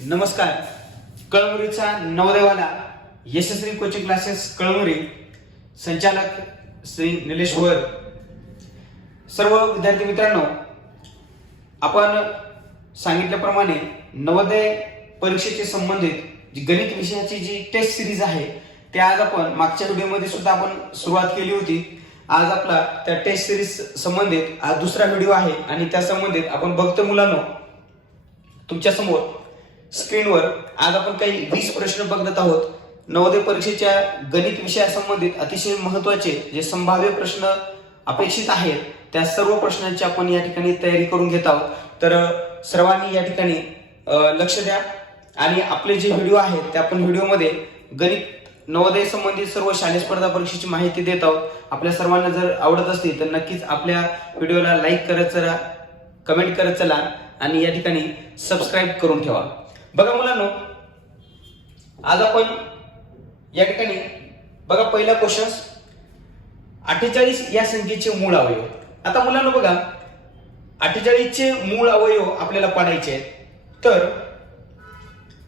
नमस्कार. कळमुरीचा नवोदयवाला यशस्वी coaching classes Kalamnuri संचालक श्री निलेश वर. सर्व विद्यार्थी मित्रांनो, आपण सांगितल्याप्रमाणे नवोदय परीक्षेचे संबंधित जी गणित विषयाची जी टेस्ट सिरीज आहे ते आज आपण मागच्या व्हिडिओमध्ये सुद्धा आपण सुरुवात केली होती. आज आपला त्या टेस्ट सिरीज संबंधित आज दुसरा व्हिडिओ आहे आणि त्या संबंधित आपण बघतो मुलांनो तुमच्या समोर स्क्रीनवर आज आपण काही 20 प्रश्न बघत आहोत. नवोदय परीक्षेच्या गणित विषयासंबंधित अतिशय महत्त्वाचे जे संभाव्य प्रश्न अपेक्षित आहेत त्या सर्व प्रश्नांची आपण या ठिकाणी तयारी करून घेत आहोत. तर सर्वांनी या ठिकाणी लक्ष द्या आणि आपले जे व्हिडिओ आहेत त्या आपण व्हिडिओमध्ये गणित नवोदय संबंधित सर्व शालेय स्पर्धा परीक्षेची माहिती देत आहोत. आपल्या सर्वांना जर आवडत असतील तर नक्कीच आपल्या व्हिडिओला लाईक करत चला, कमेंट करत चला आणि या ठिकाणी सबस्क्राईब करून ठेवा. बघा मुलांनो, आज आपण या ठिकाणी बघा पहिला क्वेश्चन 48 या संख्येचे मूळ अवयव. आता मुलांनो बघा 48 चे मूळ अवयव आपल्याला पाडायचे आहेत. तर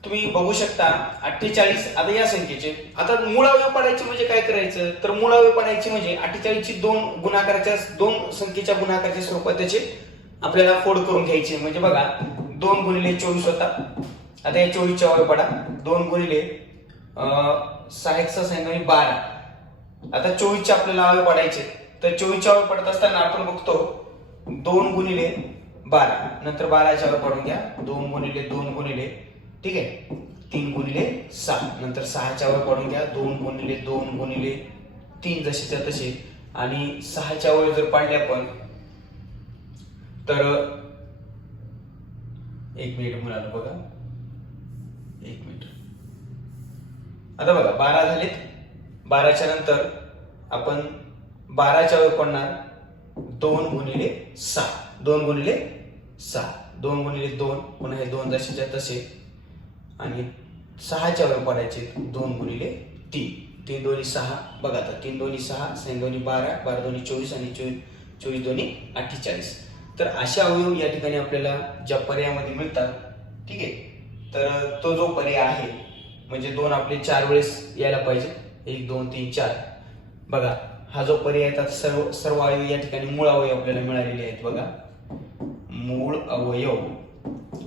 तुम्ही बघू शकता 48 आता या संख्येचे आता मूळ अवयव पाडायचे म्हणजे काय करायचं तर मूळ अवयव पाडायचे म्हणजे 48 ची दोन संख्येच्या गुणाकाराच्या स्वरूपात त्याचे आपल्याला फोड करून घ्यायचे. म्हणजे बघा 2 गुणिले 24 होता. आता या 24 चे अवयव पाडा. 2 गुणिले 6 एक 6 आणि 12. आता 24 चे आपल्याला अवयव पाडायचे. तर 24 चे अवयव पडत असताना आपण बघतो 2 गुणिले 12 नंतर 12 चे अवयव पाडून घ्या. 2 गुणिले 2 गुणिले ठीक आहे 3 गुणिले 6 नंतर 6 चे अवयव पाडून घ्या. 2 गुणिले 2 गुणिले 3 जसेच्या तसे आणि 6 चे अवयव जर पाडले आपण तर एक मिनिट मुलांना बघा 1 मिनिट. आता बघा 12 झालेत. 12 च्या नंतर आपण 12 च्या अवयव पडणार 2 गुणिले 6 2 गुणिले 6 2 गुणिले 2 पुन्हा हे 2 जसेच्या तसे आणि 6 च्या अवयव पडायचे 2 गुणिले 3 3 दोन्ही 6 बघा आता 3 दोन्ही 6 6 दोन्ही 12 12 दोन्ही 24 आणि 24 दोन्ही 48. तर अशा अवयव या ठिकाणी आपल्याला ज्या पर्यायामध्ये मिळतात ठीक आहे. तर तो जो पर्याय आहे म्हणजे 2 आपले 4 वेळेस यायला पाहिजे 1 2 3 4. बघा हा जो पर्याय आहे सर्व अवयव या ठिकाणी मूळ अवयव आपल्याला मिळालेले आहेत. बघा मूळ अवयव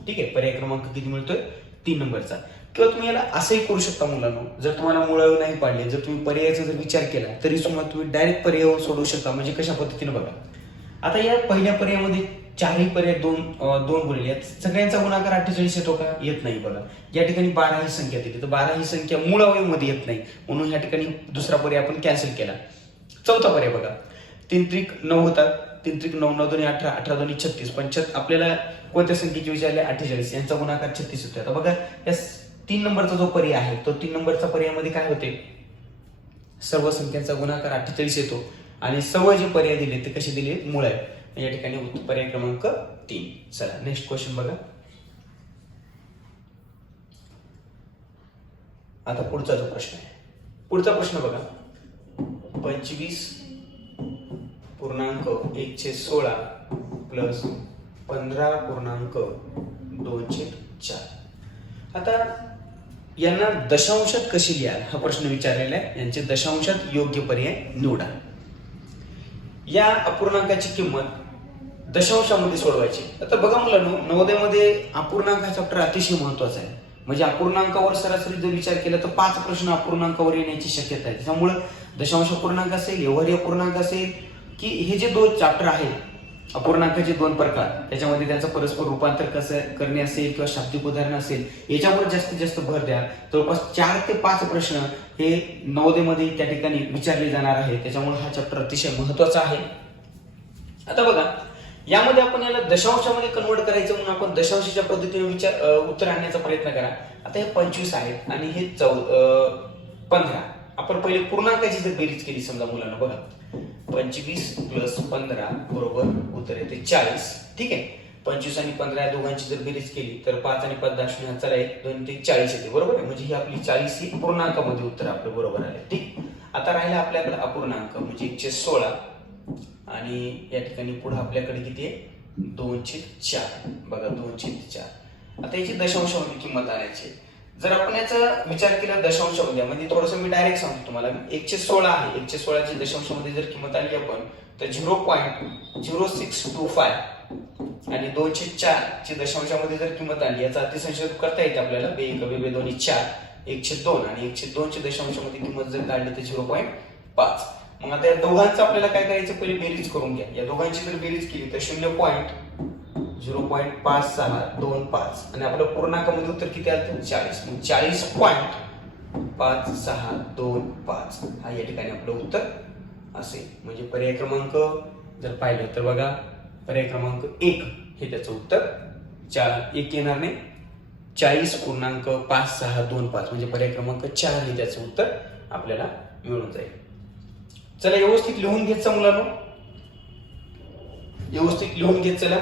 ठीक आहे. पर्याय क्रमांक किती मिळतोय 3 नंबरचा. किंवा तुम्ही याला असंही करू शकता मुलांनो, जर तुम्हाला मूळ अवयव नाही पाडले जर तुम्ही पर्यायाचा जर विचार केला तरी सुद्धा तुम्ही डायरेक्ट पर्याय सोडवू शकता. म्हणजे कशा पद्धतीने बघा आता या पहिल्या पर्यायामध्ये चारही पर्याय 2 गुणिले आहेत. सगळ्यांचा गुणाकार 48 येतो का? येत नाही. बघा या ठिकाणी 12 ही संख्या येते तर 12 ही संख्या मूळ अवयव मध्ये येत नाही म्हणून या ठिकाणी दुसरा पर्याय आपण कॅन्सल केला. चौथा पर्याय बघा 3 त्रिक 9 होतात. 3 त्रिक 9 9 दोन्ही 18 18 दोन्ही 36 पण आपल्याला कोणत्या संख्येचे विचारले 48 यांचा गुणाकार 36 होतो. आता बघा या 3 नंबरचा जो पर्याय आहे तो 3 नंबरचा पर्यायामध्ये काय होते सर्व संख्यांचा गुणाकार 48 येतो आणि सर्व जे पर्याय दिले ते कसे दिले मूळ आहे. या ठिकाणी पर्याय क्रमांक 3. चला नेक्स्ट क्वेश्चन बघा. आता पुढचा जो प्रश्न आहे पुढचा प्रश्न बघा 25.1/16 प्लस 15.2/4. आता यांना दशांशात कशी लिहाल हा प्रश्न विचारलेला आहे. यांचे दशांशात योग्य पर्याय निवडा. या अपूर्णांकाची किंमत दशांशामध्ये सोडवायची. आता बघा मुलांनो नवोदयमध्ये अपूर्णांक हा चॅप्टर अतिशय महत्वाचा आहे. म्हणजे अपूर्णांकावर सरासरी जर विचार केला तर 5 प्रश्न अपूर्णांकावर येण्याची शक्यता आहे. त्याच्यामुळे दशांश अपूर्णांक असेल व्यवहारी अपूर्णांक असेल की हे जे 2 चॅप्टर आहेत अपूर्णांकाचे 2 प्रकार त्याच्यामध्ये त्यांचं परस्पर रूपांतर कसं करणे असेल किंवा शाब्दिक उदाहरण असेल याच्यावर जास्तीत जास्त भर द्या. जवळपास 4 ते 5 प्रश्न हे नवोदयमध्ये त्या ठिकाणी विचारले जाणार आहे. त्याच्यामुळे हा चॅप्टर अतिशय महत्वाचा आहे. आता बघा यामध्ये आपण याला दशांशामध्ये कन्वर्ट करायचं म्हणून आपण दशांशाच्या पद्धतीने उत्तर आणण्याचा प्रयत्न करा. आता हे 25 आहेत आणि हे 15. आपण पहिले पूर्णांकाची जर बेरीज केली समजा मुलांना बघा 25 प्लस 15 बरोबर उत्तर येते 40. ठीक आहे 25 आणि 15 या दोघांची जर बेरीज केली तर 5 आणि 5 10 चला 2 ते 40 येते बरोबर आहे. म्हणजे ही आपली 40 ही पूर्णांकामध्ये उत्तर आपलं बरोबर आले. ठीक. आता राहिला आपल्याकडे अपूर्णांक म्हणजे 1/16 आणि या ठिकाणी पुढे आपल्याकडे किती आहे 2/4. बघा 2/4 आता याची दशांशामध्ये किंमत आणायची. जर आपण याचा विचार केला दशांशामध्ये, म्हणजे थोडंसं मी डायरेक्ट सांगतो तुम्हाला, 116 आहे, 116ची दशांशामध्ये जर किंमत आणली आपण तर 0.0625 आणि 204 ची दशांशामध्ये जर किंमत आणली, याचा अतिसंक्षेप करता येते आपल्याला. 2 4 102 आणि 102 ची दशांशामध्ये किंमत जर काढली तर 0.5. मग आता या दोघांचं आपल्याला काय करायचं, पहिले बेरीज करून घ्या. या दोघांची जर बेरीज केली तर 0.5625 आणि आपलं पूर्णांकामध्ये उत्तर किती आलं, 40. मग 40.5625 हा या ठिकाणी आपलं उत्तर असेल. म्हणजे पर्याय क्रमांक जर पाहिलं तर बघा, पर्याय क्रमांक 1 हे त्याचं उत्तर 1 येणार नाही, 40.5625 म्हणजे पर्याय क्रमांक 4 हे त्याचं उत्तर आपल्याला मिळून जाईल. चला व्यवस्थित लिहून घेत मुलांनो, व्यवस्थित लिहून घेत चला.